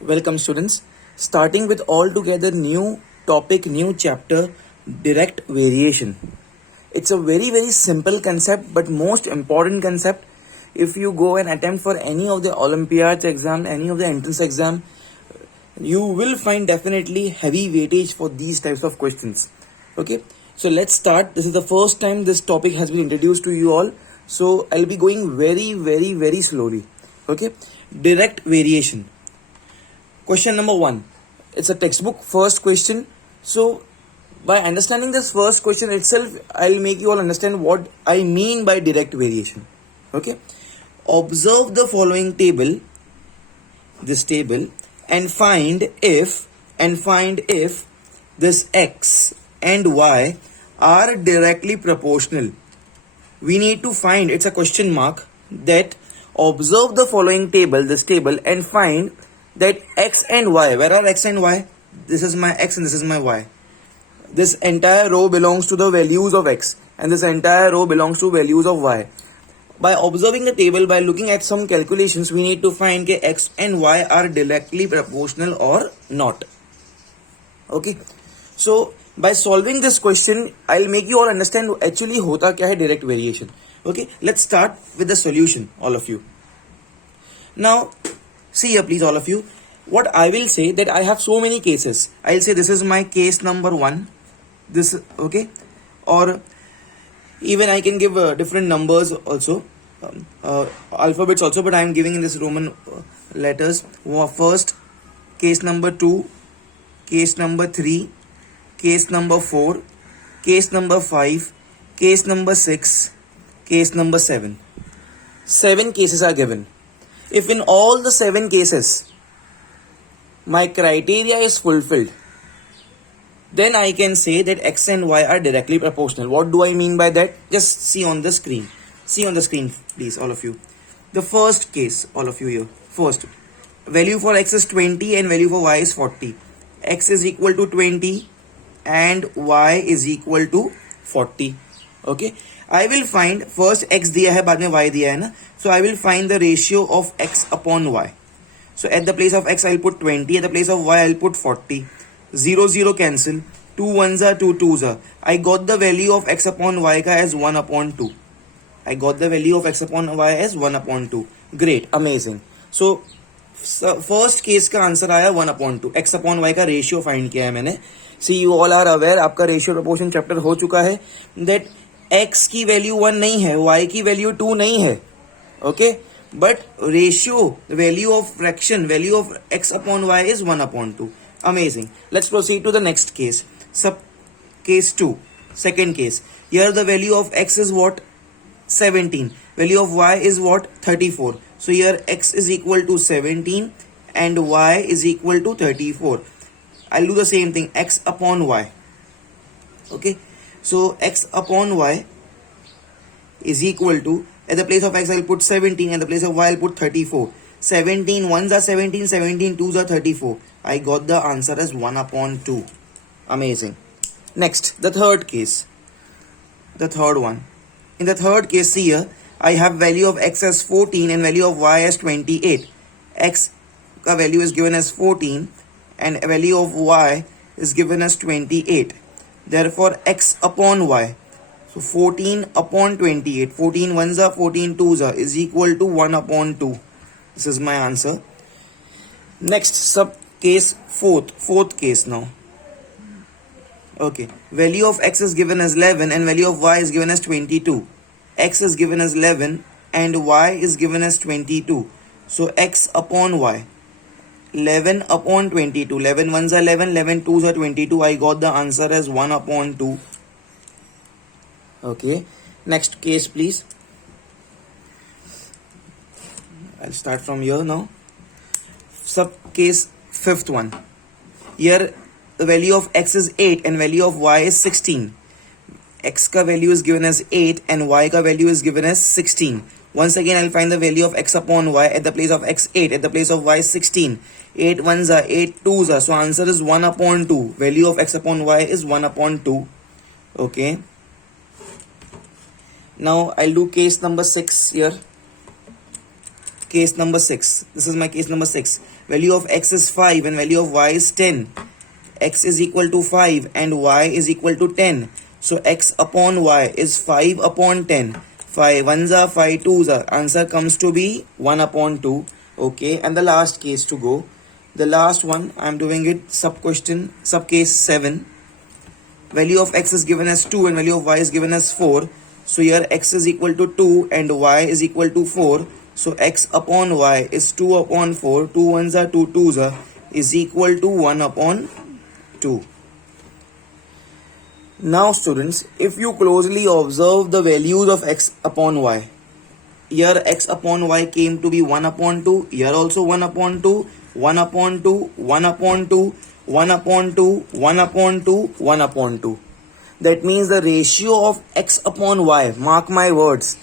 Welcome students. Starting with altogether new topic, new chapter, direct variation. It's a very simple concept but most important concept. If you go and attempt for any of the Olympiads exam, any of the entrance exam, you will find definitely heavy weightage for these types of questions. Okay, so let's start. This is the first time this topic has been introduced to you all, so I'll be going very slowly. Okay, direct variation. Question number 1. It's a textbook first question. So by understanding this first question itself, I'll make you all understand what I mean by direct variation. Okay, observe the following table, this table, and find if this x and y are directly proportional. We need to find, it's a question mark, that observe the following table, this table, and find that x and y, where are x and y? This is my x and this is my y. This entire row belongs to the values of x and this entire row belongs to values of y. By observing the table, by looking at some calculations, we need to find that x and y are directly proportional or not. Okay, so by solving this question, I'll make you all understand actually hota kya hai direct variation. Okay, let's start with the solution, all of you. Now see here please, all of you, what I will say, that I have so many cases. I'll say this is my case number 1, this, okay, or even I can give different numbers also, alphabets also, but I am giving in this Roman letters. First, case number 2, case number 3, case number 4, case number 5, case number 6, case number 7. 7 cases are given. If in all the 7 cases my criteria is fulfilled, then I can say that x and y are directly proportional. What do I mean by that? Just see on the screen. See on the screen, please, all of you. The first case, all of you here. First, value for x is 20 and value for y is 40. X is equal to 20 and y is equal to 40. Okay, I will find, first x दिया है, बाद में y दिया है ना, so I will find the ratio of x upon y. So at the place of x I'll put 20, at the place of y I'll put 40. 0 cancel, 2 1s are 2 2s are. I got the value of x upon y का as 1 upon 2. I got the value of x upon y as 1 upon 2. Great, amazing. So first case का answer आया 1 upon 2. x upon y का ratio find किया है मैंने. सी you all are aware, आपका ratio proportion chapter हो चुका है, दैट x की वैल्यू 1 नहीं है, y की वैल्यू 2 नहीं है. Okay, but ratio, value of fraction, value of x upon y is 1 upon 2. Amazing. Let's proceed to the next case. Sub case 2, second case. Here the value of x is what? 17. Value of y is what? 34. So here x is equal to 17 and y is equal to 34. I'll do the same thing, x upon y. Okay, so x upon y is equal to, at the place of x I'll put 17, at the place of y I'll put 34. 17 1s are 17, 17 2s are 34. I got the answer as 1 upon 2. Amazing. Next, the third case. The third one. In the third case, see here, I have value of x as 14 and value of y as 28. X ka value is given as 14 and value of y is given as 28. Therefore, x upon y. So 14 upon 28. 14 1s are 14 2s are is equal to 1 upon 2. This is my answer. Next, sub case fourth case now. Okay, value of x is given as 11 and value of y is given as 22. X is given as 11 and y is given as 22. So x upon y, 11 upon 22. 11 1s are 11, 11 2s are 22. I got the answer as 1 upon 2. Okay, next case please. I'll start from here now. Sub case fifth one. Here the value of x is 8 and value of y is 16. X ka value is given as 8 and y ka value is given as 16. Once again I'll find the value of x upon y. At the place of x 8, at the place of y 16. 8 1s are 8 2s are. So answer is 1 upon 2. Value of x upon y is 1 upon 2. Okay. Now I'll do case number 6 here. case number 6. This is my case number 6. Value of x is 5 and value of y is 10. X is equal to 5 and y is equal to 10. So x upon y is 5 upon 10. 5 ones are 5 twos are. Answer comes to be 1 upon 2. Okay, and the last case to go. The last one, I am doing it sub question, sub case 7. Value of x is given as 2 and value of y is given as 4. So here x is equal to 2 and y is equal to 4. So x upon y is 2 upon 4. 2 ones are 2 twos are is equal to 1 upon 2. Now students, if you closely observe the values of x upon y, here x upon y came to be 1 upon 2, here also 1 upon 2, 1 upon 2, 1 upon 2, 1 upon 2, 1 upon 2, 1 upon 2. That means the ratio of x upon y, mark my words,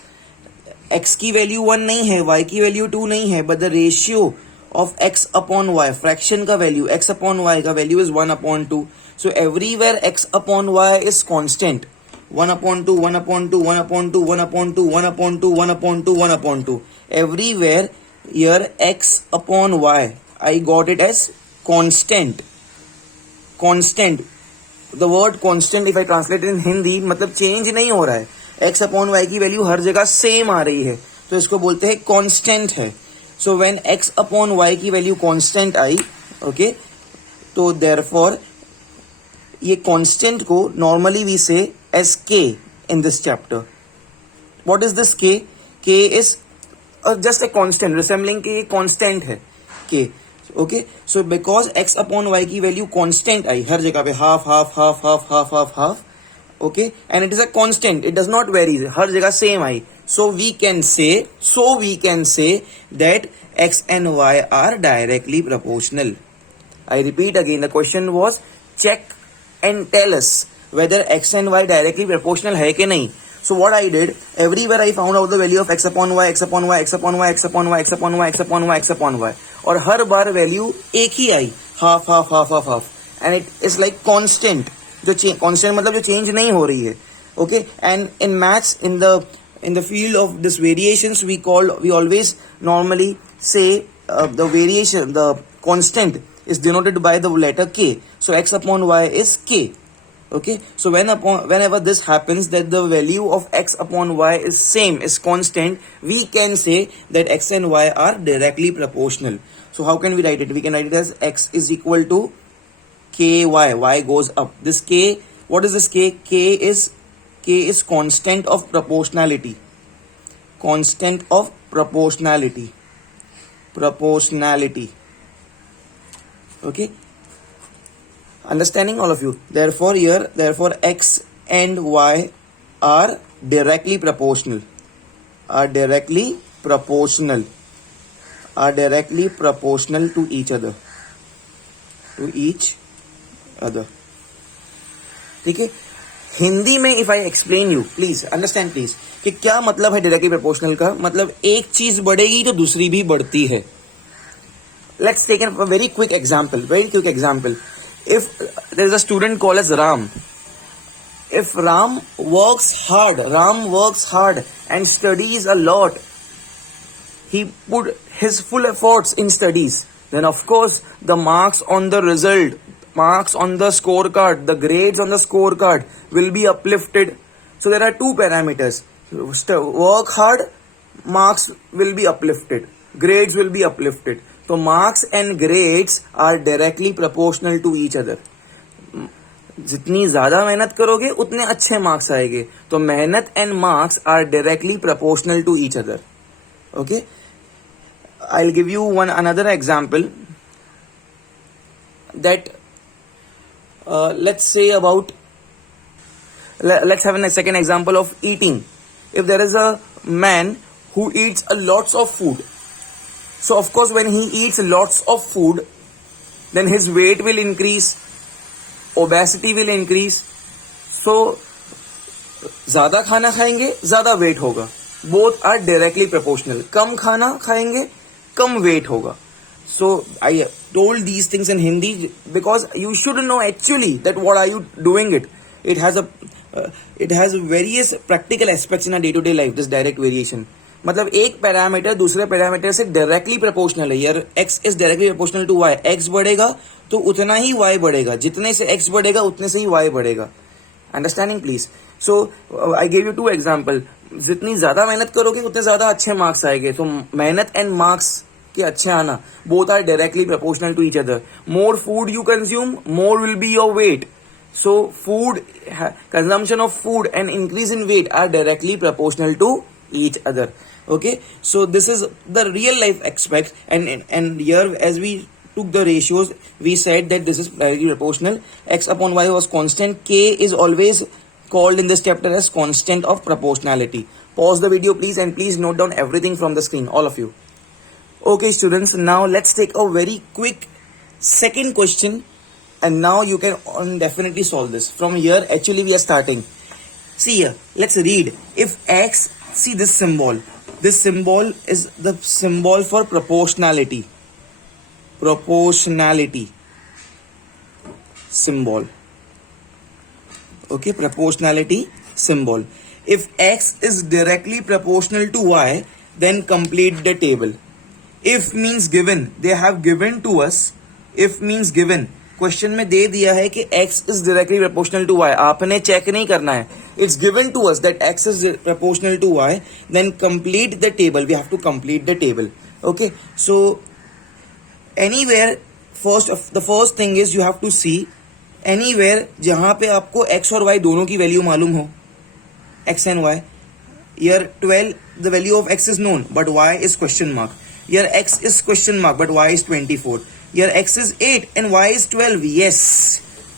x की value 1 नहीं है, y की value 2 नहीं है, but the ratio of x upon y, fraction का value x upon y का value is 1 upon 2. So everywhere x upon y is constant. 1 upon 2, 1 upon 2, 1 upon 2, 1 upon 2, 1 upon 2, 1 upon 2, 1 upon 2. Everywhere here x upon y, I got it as constant. Constant. The word constant if I translate it in Hindi मतलब change नहीं हो रहा है. x upon y की value हर जगह same आ रही है, तो इसको बोलते हैं कांस्टेंट है. So when x upon y की वैल्यू कांस्टेंट आई, ओके, तो देयरफॉर ये कांस्टेंट को normally we say as k in this chapter. What is this k? k is just a constant resembling K, ये कांस्टेंट है k. Okay, so because x upon y की value constant आई हर जगह पे, half half half half half half half, okay, and it is a constant, it does not vary, हर जगह same I. So we can say that x and y are directly proportional. I repeat again, the question was check and tell us whether x and y directly proportional है कि नहीं. So what I did, everywhere I found out the value of x upon y, x upon y, x upon y, x upon y, x upon y, x upon y, x upon y, और हर बार value एक ही आई, half half half half half, and it is like constant. जो constant मतलब जो change नहीं हो रही है. Okay, and in maths in the field of this variations we always normally say the variation, the constant is denoted by the letter k. So x upon y is k. Okay, so whenever this happens that the value of x upon y is same, is constant, we can say that x and y are directly proportional. So how can we write it? We can write it as x is equal to ky, y goes up. This k, what is this k? K is constant of proportionality. Constant of proportionality. Proportionality. Okay, understanding all of you? Therefore x and y are directly proportional. Are directly proportional to each other. ठीक है. हिंदी में if I explain you, please understand please, कि क्या मतलब है directly proportional का. मतलब एक चीज बढ़ेगी तो दूसरी भी बढ़ती है. Let's take a very quick example. If there is a student called as Ram. If Ram works hard and studies a lot, he put his full efforts in studies, then of course the marks on the result, marks on the scorecard, the grades on the scorecard will be uplifted. So there are two parameters. Work hard, marks will be uplifted, grades will be uplifted. So marks and grades are directly proportional to each other. जितनी ज्यादा मेहनत करोगे उतने अच्छे marks आएंगे. तो मेहनत and marks are directly proportional to each other. Okay, I'll give you another example that let's say about, let's have a second example of eating. If there is a man who eats a lots of food, so of course when he eats lots of food, then his weight will increase, obesity will increase. So ज्यादा खाना खाएंगे ज्यादा weight होगा. Both are directly proportional. कम खाना खाएंगे कम weight होगा. So I told these things in Hindi because you should know actually that what are you doing it. It has various practical aspects in our day-to-day life, this direct variation. मतलब एक parameter दूसरे parameter से directly proportional है. यार x is directly proportional to y. x बढ़ेगा तो उतना ही y बढ़ेगा, जितने से x बढ़ेगा उतने से ही y बढ़ेगा. Understanding please. So I give you two example. जितनी ज्यादा मेहनत करोगे उतने ज्यादा अच्छे मार्क्स आएंगे. तो मेहनत एंड मार्क्स के अच्छे आना both are directly proportional to each other. More food you consume, more will be your weight. So food, consumption of food and increase in weight are directly proportional to each other. Okay, so this is the real life aspect, and here as we took the ratios, we said that this is directly proportional. X upon y was constant. K is always called in this chapter as constant of proportionality. Pause the video please, and please note down everything from the screen, all of you. Okay students, now let's take a very quick second question. And now you can definitely solve this. From here, actually we are starting. See here, let's read. If x, see this symbol. This symbol is the symbol for proportionality. Proportionality symbol. Okay, proportionality symbol. If x is directly proportional to y, then complete the table. If means given. They have given to us. If means given. Question में दे दिया है कि x is directly proportional to y. आपने check नहीं करना है. It's given to us that x is proportional to y. Then complete the table. We have to complete the table. Okay, so anywhere the first thing is you have to see anywhere जहां पे आपको x और y दोनों की value मालूम हो, x and y. Here 12, the value of x is known, but y is question mark. Here x is question mark, but y is 24. Here x is 8 and y is 12. Yes.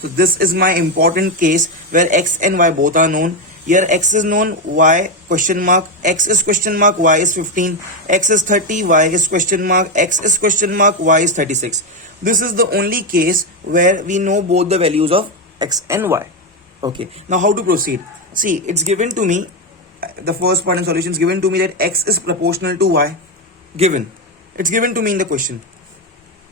So this is my important case where x and y both are known. Here x is known, y question mark, x is question mark, y is 15, x is 30, y is question mark, x is question mark, y is 36. This is the only case where we know both the values of x and y. Okay. Now how to proceed? See, it's given to me, the first part in solution is given to me that x is proportional to y. Given. It's given to me in the question.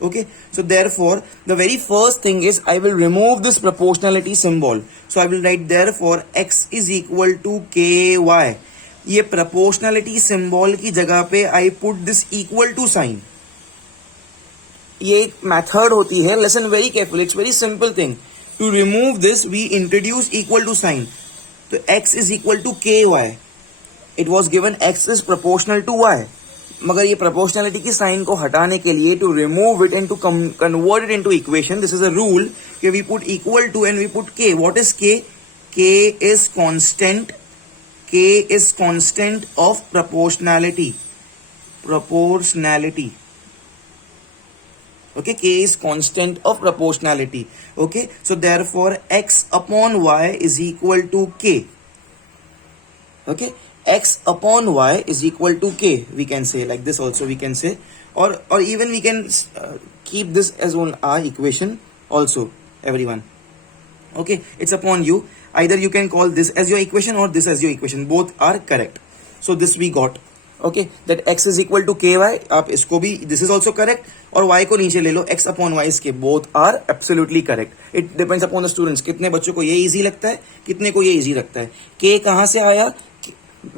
Okay, so therefore the very first thing is I will remove this proportionality symbol. So I will write therefore x is equal to ky. ये proportionality symbol की जगह पे I put this equal to sign. ये एक method होती है. Listen very carefully. It's very simple thing. To remove this we introduce equal to sign. तो x is equal to ky. It was given x is proportional to y. मगर ये proportionality की sign को हटाने के लिए to remove it and to convert it into equation, this is a rule कि we put equal to and we put K. What is K? K is constant. K is constant of proportionality. Proportionality. Okay, k is constant of proportionality. Okay, so therefore x upon y is equal to k. Okay, x upon y is equal to k. We can say like this also. We can say, or even we can keep this as one our equation also. Everyone. Okay, it's upon you. Either you can call this as your equation or this as your equation. Both are correct. So this we got. Okay, that x is equal to ky. आप इसको भी this is also correct. और y को नीचे ले लो, x upon y is k. Both are absolutely correct. It depends upon the students. कितने बच्चों को ये easy लगता है, कितने को ये easy लगता है. k कहाँ से आया?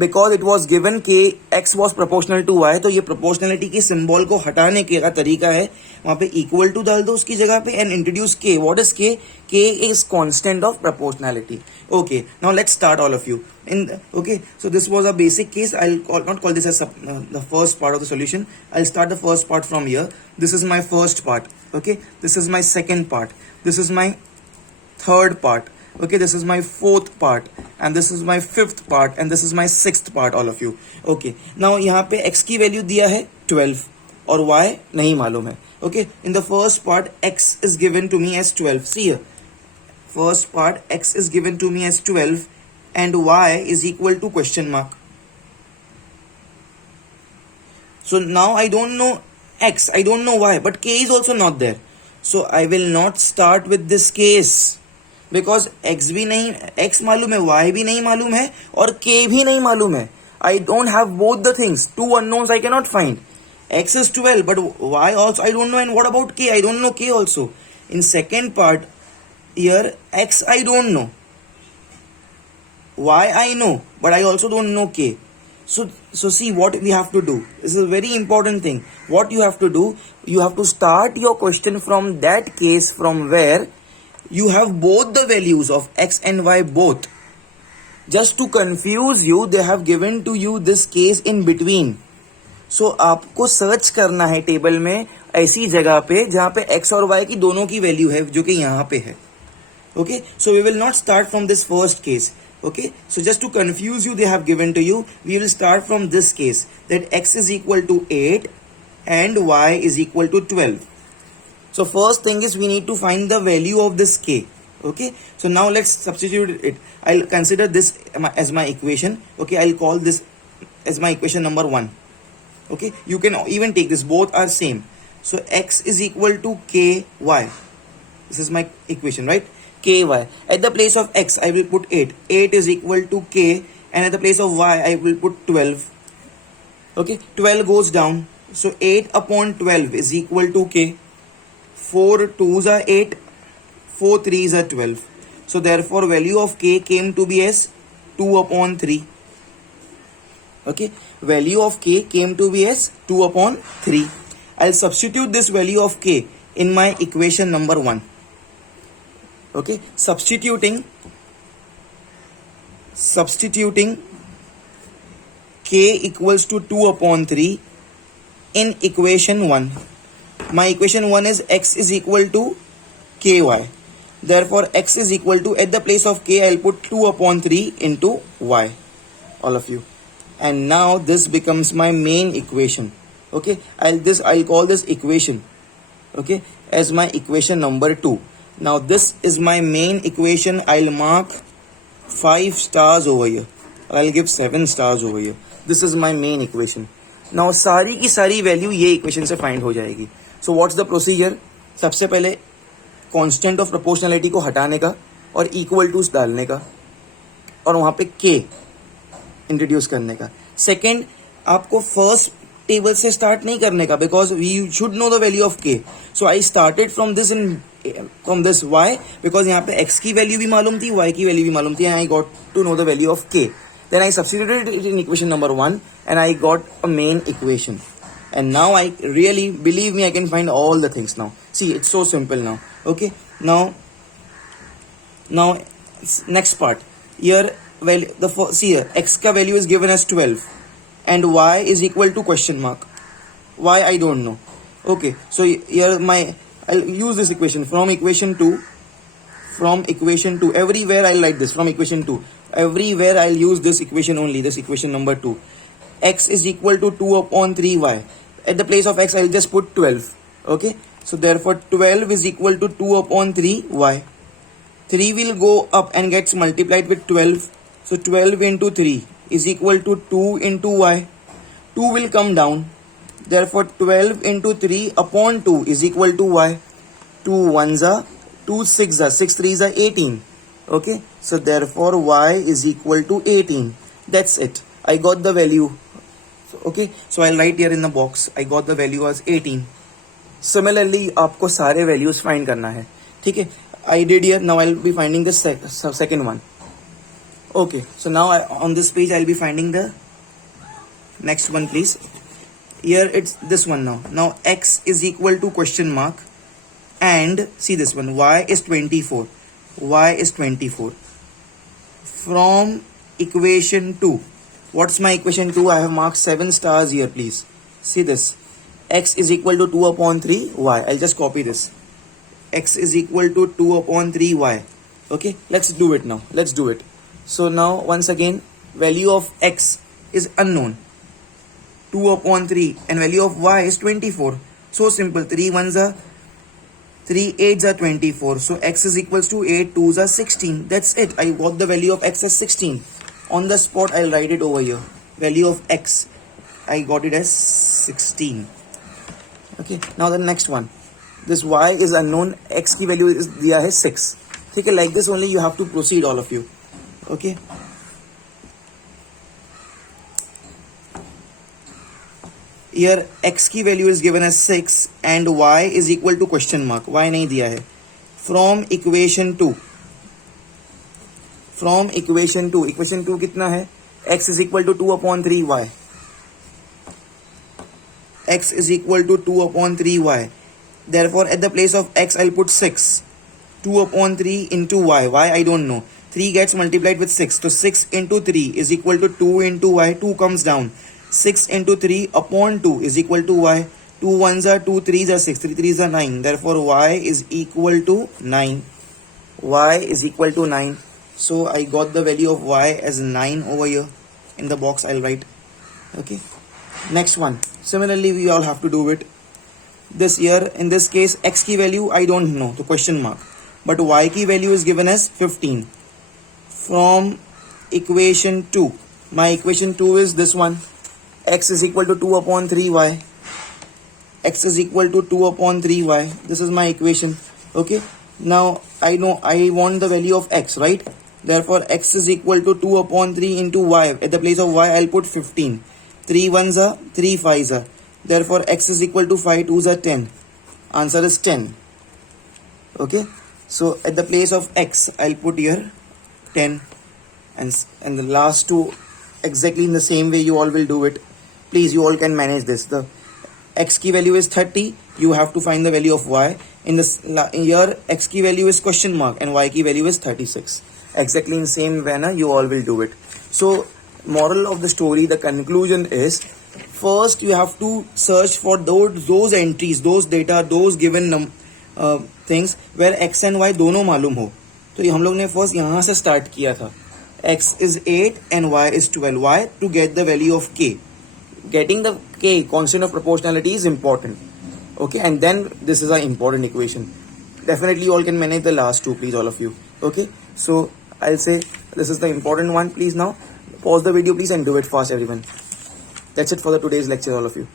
Because it was given k x was proportional to y. तो ये proportionality की symbol को हटाने का तरीका है, वहाँ पे equal to डाल दो उसकी जगह पे and introduce k. What is k? K is constant of proportionality. Okay, now let's start all of you. Okay, so this was a basic case. I'll not call this as the first part of the solution. I'll start the first part from here. This is my first part. Okay, this is my second part. This is my third part. Okay, this is my fourth part, and this is my fifth part, and this is my sixth part, all of you. Okay, now यहाँ पे x की value दिया है 12 और y नहीं मालूम है. Okay, in the first part x is given to me as 12. See here, first part x is given to me as 12 and y is equal to question mark. So now I don't know x, I don't know y, but k is also not there. So I will not start with this case. Because x भी नहीं, x मालूम है, y भी नहीं मालूम है और k भी नहीं मालूम है. I don't have both the things. Two unknowns I can not find. x is 12 but y also I don't know, and what about k? I don't know k also. In second part here x I don't know, y I know, but I also don't know k. So see what we have to do. This is a very important thing. What you have to do, you have to start your question from that case from where you have both the values of x and y both. Just to confuse you, they have given to you this case in between. So आपको search करना है table में ऐसी जगह पे जहां पे x और y की दोनों की वैल्यू है, जो कि यहाँ पे है. Okay, so we will not start from this first case. Okay, so just to confuse you, they have given to you, we will start from this case, that x is equal to 8 and y is equal to 12. So first thing is we need to find the value of this k. Okay, so now let's substitute it. I'll consider this as my equation. Okay, I'll call this as my equation number 1. Okay, you can even take this, both are same. So x is equal to ky. This is my equation, right? Ky. At the place of x, I will put 8. 8 is equal to k, and at the place of y, I will put 12. Okay, 12 goes down. So 8 upon 12 is equal to k. 4 2s are 8, 4 3s are 12. So therefore, value of k came to be as 2 upon 3. Okay, value of k came to be as 2 upon 3. I'll substitute this value of k in my equation number 1. Okay, substituting k equals to 2 upon 3 in equation 1. My equation 1 is x is equal to ky. Therefore, x is equal to, at the place of k, I'll put 2 upon 3 into y. All of you. And now this becomes my main equation. Okay, I'll call this equation, okay, as my equation number 2. Now this is my main equation. I'll mark 5 stars over here. I'll give 7 stars over here. This is my main equation. Now सारी की सारी value ये equation से find हो जाएगी. So what's the procedure? सबसे पहले constant of proportionality को हटाने का और इक्वल टूस डालने का और वहां पे के इंट्रोड्यूस करने का. सेकेंड, आपको फर्स्ट टेबल से स्टार्ट नहीं करने का, because we should know the value of K. So I started from this y, because यहाँ पे x की वैल्यू भी मालूम थी, y की वैल्यू भी मालूम थी, I got to know the value of k. Then I substituted it in equation number 1 and I got a main equation. And now I really, believe me, I can find all the things now. See, it's so simple now. Okay, now next part. Here, see here, x ka value is given as 12 and y is equal to question mark. Why, I don't know. Okay, so here I'll use this equation from equation 2. Everywhere I'll write this from equation 2. Everywhere I'll use this equation only, this equation number 2. X is equal to 2 upon 3y. At the place of x, I'll just put 12. Okay, so therefore 12 is equal to 2 upon 3y. 3 will go up and gets multiplied with 12. So 12 into 3 is equal to 2 into y. 2 will come down. Therefore 12 into 3 upon 2 is equal to y. 2 1s are 2 6s are 6 3s are 18. Okay, so therefore y is equal to 18. That's it. I got the value. Okay, so I'll write here in the box. I got the value as 18. Similarly, आपको सारे values find करना है. ठीक है? I did here. Now I'll be finding the second one. Okay, so now on this page I'll be finding the next one, please. Here it's this one now. Now x is equal to question mark, and see this one, y is 24. Y is 24. From equation 2. What's my equation 2? I have marked 7 stars here, please. See this. X is equal to 2 upon 3 y. I'll just copy this. X is equal to 2 upon 3 y. Okay, let's do it now. Let's do it. So now once again, value of x is unknown. 2 upon 3 and value of y is 24. So simple. 3 1s are 3 8s are 24. So x is equals to 8 2s are 16. That's it. I got the value of x as 16. On the spot, I'll write it over here. Value of x, I got it as 16. Okay. Now the next one. This y is unknown. X की value is दिया है 6. Okay. Like this only you have to proceed, all of you. Okay. Here x की value is given as 6 and y is equal to question mark. Y नहीं दिया है. From equation 2. Equation 2 कितना है? x is equal to 2 upon 3y. X is equal to 2 upon 3y. Therefore, at the place of x, I'll put 6. 2 upon 3 into y. Y, I don't know. 3 gets multiplied with 6. So 6 into 3 is equal to 2 into y. 2 comes down. 6 into 3 upon 2 is equal to y. 2 1s are 2, 3s are 6, 3 3s are 9. Therefore, y is equal to 9. Y is equal to 9. So I got the value of y as 9 over here. In the box, I'll write. Okay. Next one. Similarly, we all have to do it. This year, in this case, x key value, I don't know, the question mark. But y key value is given as 15. From equation 2. My equation 2 is this one. X is equal to 2 upon 3y. X is equal to 2 upon 3y. This is my equation. Okay. Now, I know I want the value of x, right? Therefore, x is equal to 2 upon 3 into y. At the place of y, I'll put 15. 3 1s are, 3 5s are. Therefore, x is equal to 5 2s are 10. Answer is 10. Okay. So, at the place of x, I'll put here 10. And the last two, exactly in the same way you all will do it. Please, you all can manage this. The x key value is 30. You have to find the value of y. In this here, x key value is question mark and y key value is 36. Exactly in same manner you all will do it. So, moral of the story, the conclusion is, first you have to search for those entries, those data, those given things where x and y दोनों मालूम हो. तो हम लोग ने first यहाँ से start किया था. X is 8 and y is 12. Why? To get the value of k. Getting the k, constant of proportionality, is important. Okay, and then this is an important equation. Definitely you all can manage the last two, please, all of you. Okay, so I'll say this is the important one. Please now pause the video, please, and do it fast, everyone. That's it for the today's lecture, all of you.